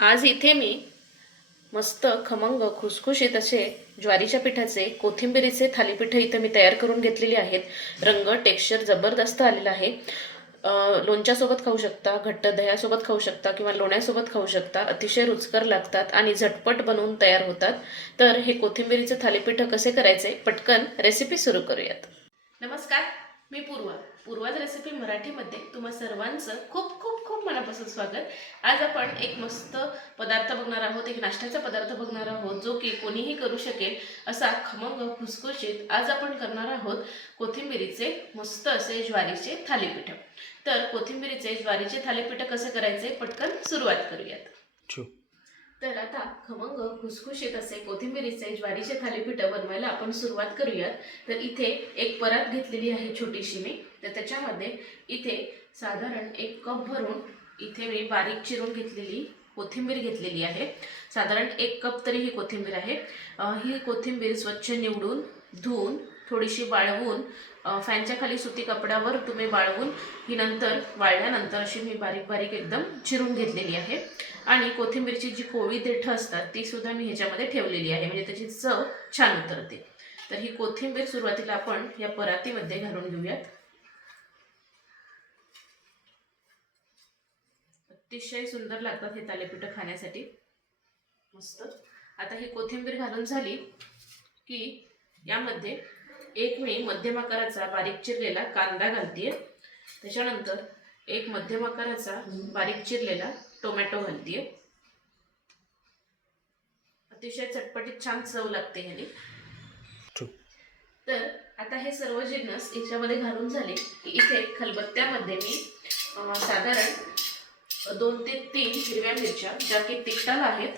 आज इथे मी मस्त खमंग खुसखुशीत असे ज्वारीच्या पिठाचे कोथिंबिरीचे थालीपीठं इथं मी तयार करून घेतलेली आहेत. रंग टेक्स्चर जबरदस्त आलेला आहे. लोणच्यासोबत खाऊ शकता घट्ट दह्यासोबत खाऊ शकता किंवा लोण्यासोबत खाऊ शकता. अतिशय रुचकर लागतात आणि झटपट बनवून तयार होतात. तर हे कोथिंबिरीचे थालीपीठं कसे करायचे? पटकन रेसिपी सुरू करूयात. नमस्कार मी पूर्वा. पूर्वाज रेसिपी मराठीमध्ये तुम्हा सर्वांचं खूप खूप खूप मनापासून स्वागत. आज आपण एक मस्त पदार्थ बघणार आहोत एक नाश्त्याचा पदार्थ बघणार आहोत जो की कोणीही करू शकेल असा खमंग खुसखुशीत आज आपण करणार आहोत कोथिंबिरीचे मस्त असे ज्वारीचे थालीपीठ. तर कोथिंबिरीचे ज्वारीचे थालीपीठ कसे करायचे? पटकन सुरुवात करूयात. तर आता खमंग खुसखुशीत असे कोथिंबिरीचे ज्वारीचे थालीपीठ बनवायला आपण सुरुवात करूयात. तर इथे एक परात घेतलेली आहे छोटीशी मी. तर त्याच्यामध्ये इथे साधारण एक कप भरून इथे मी बारीक चिरून घेतलेली कोथिंबीर घेतलेली आहे. साधारण एक कप तरी ही कोथिंबीर आहे. ही कोथिंबीर स्वच्छ निवडून धुवून थोडीशी वाळवून फॅनच्या खाली सुती कपड्यावर तुम्ही वाळवून ही नंतर वाळल्यानंतर अशी मी बारीक बारीक एकदम चिरून घेतलेली आहे. आणि कोथिंबीरची जी कोळी देठं असतात ती सुद्धा मी ह्याच्यामध्ये ठेवलेली आहे. म्हणजे त्याची चव छान उतरते. तर ही कोथिंबीर सुरुवातीला आपण या परातीमध्ये घालून घेऊयात. अतिशय सुंदर लागतात हे थालीपीठं खाण्यासाठी. मस्त. आता ही कोथिंबीर घालून झाली की यामध्ये एक मी मध्यम आकाराचा बारीक चिरलेला कांदा घालतीये. त्याच्यानंतर एक मध्यम आकाराचा बारीक चिरलेला टोमॅटो घालतीये. अतिशय चटपटीत छान चव लागते ह्याने. तर आता हे सर्व जिन्नस याच्यामध्ये घालून झाले की इथे खलबत्त्यामध्ये मी साधारण दोन ते तीन हिरव्या मिरच्या ज्या की तिखटाला आहेत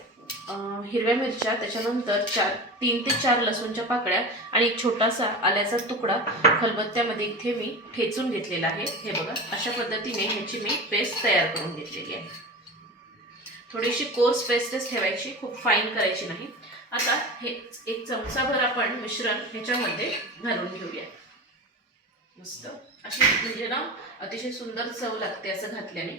हिरव्या मिरच्या त्याच्यानंतर चार तीन ते चार लसूणच्या पाकळ्या आणि एक छोटासा आल्याचा तुकडा. खलबत्त्यामध्ये इथे मी ठेचून घेतलेला आहे. हे बघा अशा पद्धतीने ह्याची मी पेस्ट तयार करून घेतलेली आहे. थोडीशी कोर्स पेस्टच ठेवायची खूप फाईन करायची नाही. आता हे एक चमचाभर आपण मिश्रण ह्याच्यामध्ये घालून घेऊया. मस्त. अशी म्हणजे ना अतिशय सुंदर चव लागते असं घातल्याने.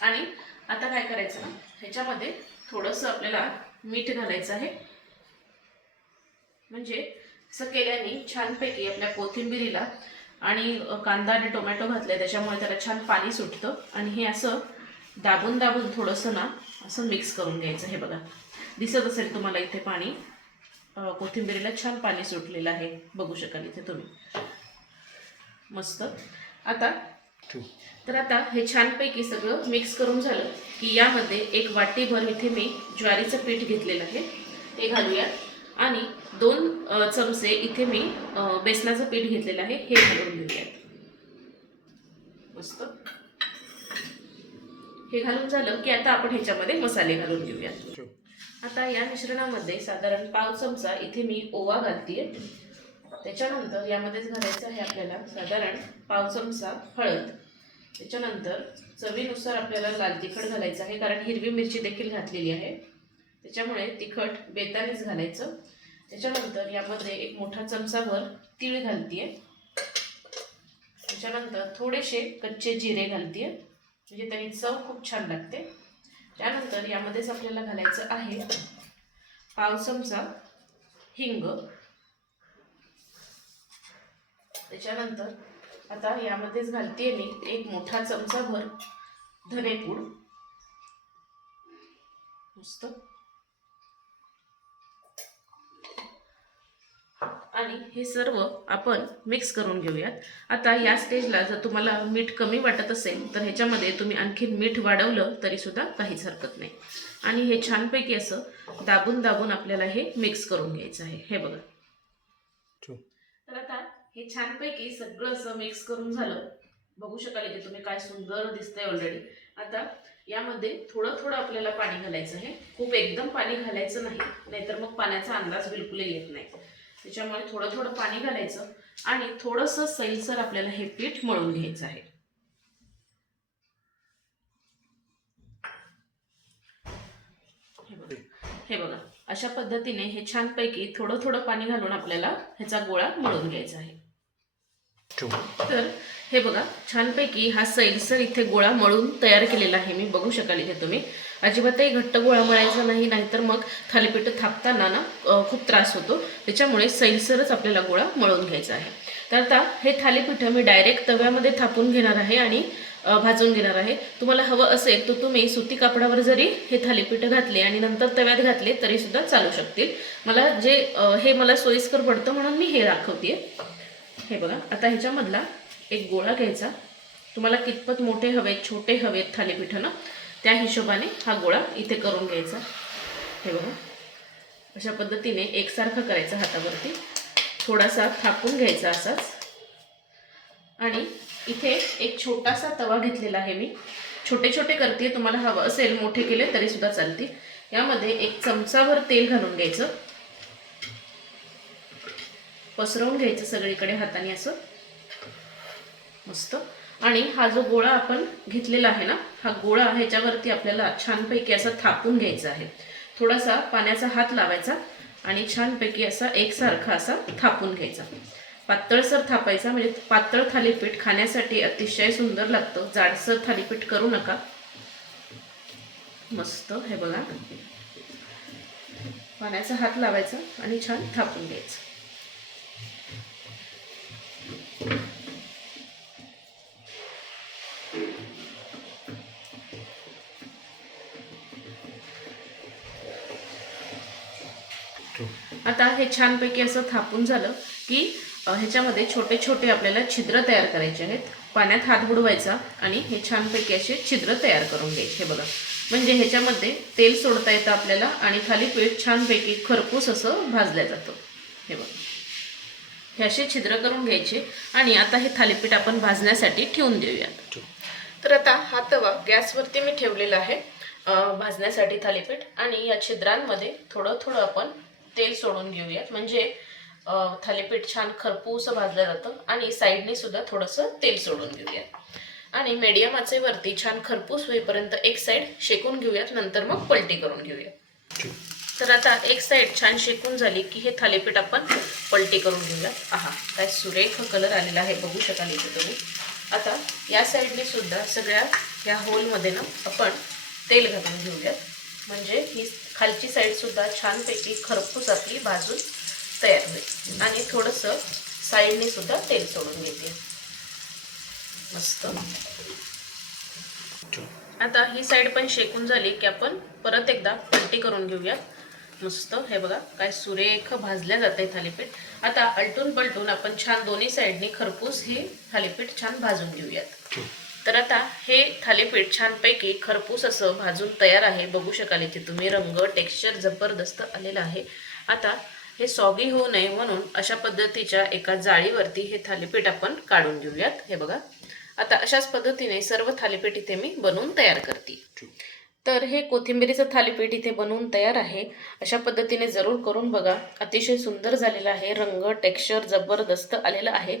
आणि आता काय करायचं ना ह्याच्यामध्ये थोडंसं आपल्याला मीठ घालायचं आहे. म्हणजे असं केल्याने छानपैकी आपल्या कोथिंबिरीला आणि कांदा आणि टोमॅटो घातले त्याच्यामुळे त्याला छान पाणी सुटतं. आणि हे असं दाबून दाबून थोडंसं ना असं मिक्स करून घ्यायचं हे बघा. दिसत असेल तुम्हाला इथे पाणी? कोथिंबिरीला छान पाणी सुटलेलं आहे. बघू शकाल इथे तुम्ही. मस्त. आता तर आता हे छानपैकी सगळं मिक्स करून झालं की यामध्ये एक वाटीभर इथे मी ज्वारीचं पीठ घेतलेलं आहे. ते घालूया. आणि दोन चमचे इथे मी बेसनाचं पीठ घेतलेलं आहे. हे घालून घेऊयात. मस्त. हे घालून झालं की आता आपण ह्याच्यामध्ये मसाले घालून घेऊयात. आता या मिश्रणामध्ये साधारण पाव चमचा इथे मी ओवा घालतीये. त्याच्यानंतर यामध्येच घालायचं आहे आपल्याला साधारण पाव चमचा हळद. त्याच्यानंतर चवीनुसार आपल्याला लाल तिखट घालायचं आहे कारण हिरवी मिरची देखील घातलेली आहे. त्याच्यामुळे तिखट बेतानेच घालायचं. त्याच्यानंतर यामध्ये एक मोठा चमचाभर तीळ घालतीये. त्याच्यानंतर थोडेसे कच्चे जिरे घालतीये. म्हणजे त्याने चव खूप छान लागते. त्यानंतर यामध्येच आपल्याला घालायचं आहे पाव चमचा हिंग. त्याच्यानंतर आता यामध्येच घालते मी एक मोठा चमचाभर धनेपूड मस्त. आणि हे सर्व आपण मिक्स करून घेऊयात. आता या स्टेजला जर तुम्हाला मीठ कमी वाटत असेल तर ह्याच्यामध्ये तुम्ही आणखीन मीठ वाढवलं तरी सुद्धा काहीच हरकत नाही. आणि हे छानपैकी असं दाबून दाबून आपल्याला हे मिक्स करून घ्यायचं आहे. हे बघा. तर आता हे छानपैकी सगळं असं मिक्स करून झालं. बघू शकाल इथे तुम्ही काय सुंदर दिसतंय ऑलरेडी आता यामध्ये थोडं थोडं आपल्याला पाणी घालायचं आहे. खूप एकदम पाणी घालायचं नाही नाहीतर मग पाण्याचा अंदाज बिलकुलही येत नाही. त्याच्यामुळे थोडं थोडं पाणी घालायचं आणि थोडंसं सैलसर आपल्याला हे पीठ मळून घ्यायचं आहे. हे बघा. हे बघा. अशा पद्धतीने हे छानपैकी थोडं थोडं पाणी घालून आपल्याला ह्याचा गोळा मळून घ्यायचा आहे. तर हे बघा छानपैकी हा सैलसर इथे गोळा मळून तयार केलेला आहे. मी बघू शकाल इथे तुम्ही. अजिबातही घट्ट गोळा मळायचा नाही नाहीतर मग थालीपीठ थापताना ना खूप त्रास होतो. त्याच्यामुळे सैलसरच आपल्याला गोळा मळून घ्यायचा आहे. तर आता हे थालीपीठ मी डायरेक्ट तव्यामध्ये थापून घेणार आहे आणि भाजून घेणार आहे. तुम्हाला हवं असेल तर तुम्ही सुती कापडावर जरी हे थालीपीठ घातले आणि नंतर तव्यात घातले तरी सुद्धा चालू शकतील. मला जे हे मला सोयीस्कर पडतं म्हणून मी हे दाखवते हे बघा आता ह्याच्यामधला एक गोळा घ्यायचा. तुम्हाला कितपत मोठे हवेत छोटे हवेत थालीपीठ ना त्या हिशोबाने हा गोळा इथे करून घ्यायचा. हे बघा. अशा पद्धतीने एकसारखं करायचं हातावरती. थोडासा थापून घ्यायचा असाच. आणि इथे एक छोटासा तवा घेतलेला आहे मी. छोटे छोटे करते तुम्हाला हवं असेल मोठे केले तरी सुद्धा चालतील. यामध्ये एक चमचाभर तेल घालून घ्यायचं. पसरवून घ्यायचं सगळीकडे हाताने असं. मस्त. आणि हा जो गोळा आपण घेतलेला आहे ना हा गोळा ह्याच्यावरती आपल्याला छानपैकी असा थापून घ्यायचा आहे. थोडासा पाण्याचा हात लावायचा आणि छानपैकी असा एकसारखा असा थापून घ्यायचा. पातळसर थापायचा म्हणजे पातळ थालीपीठ खाण्यासाठी अतिशय सुंदर लागतं. जाडसर थालीपीठ करू नका. मस्त हे बघा. पाण्याचा हात लावायचा आणि छान थापून घ्यायचं. आता हे छानपैकी असं थापून झालं की ह्याच्यामध्ये छोटे छोटे आपल्याला छिद्र तयार करायचे आहेत. पाण्यात हात बुडवायचा आणि हे छानपैकी असे छिद्र तयार करून घ्यायचे. हे बघा. म्हणजे ह्याच्यामध्ये तेल सोडता येतं आपल्याला आणि थालीपीठ छानपैकी खरपूस असं भाजलं जातं. हे बघा. हे असे छिद्र करून घ्यायचे आणि आता हे थालीपीठ आपण भाजण्यासाठी ठेवून देऊयात. तर आता हा तवा गॅसवरती मी ठेवलेला आहे भाजण्यासाठी थालीपीठ आणि या छिद्रांमध्ये थोडं थोडं आपण तेल सोडून घेऊयात. म्हणजे थालीपीठ छान खरपूस भाजलं जातं आणि साईडने सुद्धा थोडंसं तेल सोडून घेऊया आणि मीडियम आचेवरती छान खरपूस होईपर्यंत एक साईड शेकून घेऊयात नंतर मग पलटी करून घेऊया तर आता एक साईड छान शेकून झाली की हे थालीपीठ आपण पलटी करून घेऊयात. आहा काय सुरेख कलर आलेला आहे बघू शकाल इथे तुम्ही. आता या साईडने सुद्धा सगळ्या ह्या होलमध्ये ना आपण तेल घालून घेऊयात. म्हणजे ही खालची साईड सुद्धा छानपैकी खरपूस आपली भाजून तयार होईल. आणि थोडंसं साईडने सुद्धा तेल सोडून घेते. मस्त. आता ही साईड पण शेकून झाली की आपण परत एकदा पलटी करून घेऊयात. मस्त. हे बघा काय सुरेख भाजल्या जाते थालीपीठ. आता अलटून पलटून आपण छान दोन्ही साईडने खरपूस हे थालीपीठ छान भाजून घेऊयात. तर आता हे थालीपीठ छानपैकी खरपूस असं भाजून तयार आहे. बघू शकाल इथे तुम्ही रंग टेक्स्चर जबरदस्त आलेलं आहे. आता हे सॉगी होऊ नये म्हणून अशा पद्धतीच्या एका जाळीवरती हे थालीपीठ आपण काढून घेऊयात. हे बघा. आता अशाच पद्धतीने सर्व थालीपीठ इथे मी बनवून तयार करते. तर हे कोथिंबिरीचं थालीपीठ इथे बनवून तयार आहे. अशा पद्धतीने जरूर करून बघा. अतिशय सुंदर झालेलं आहे. रंग टेक्स्चर जबरदस्त आलेलं आहे.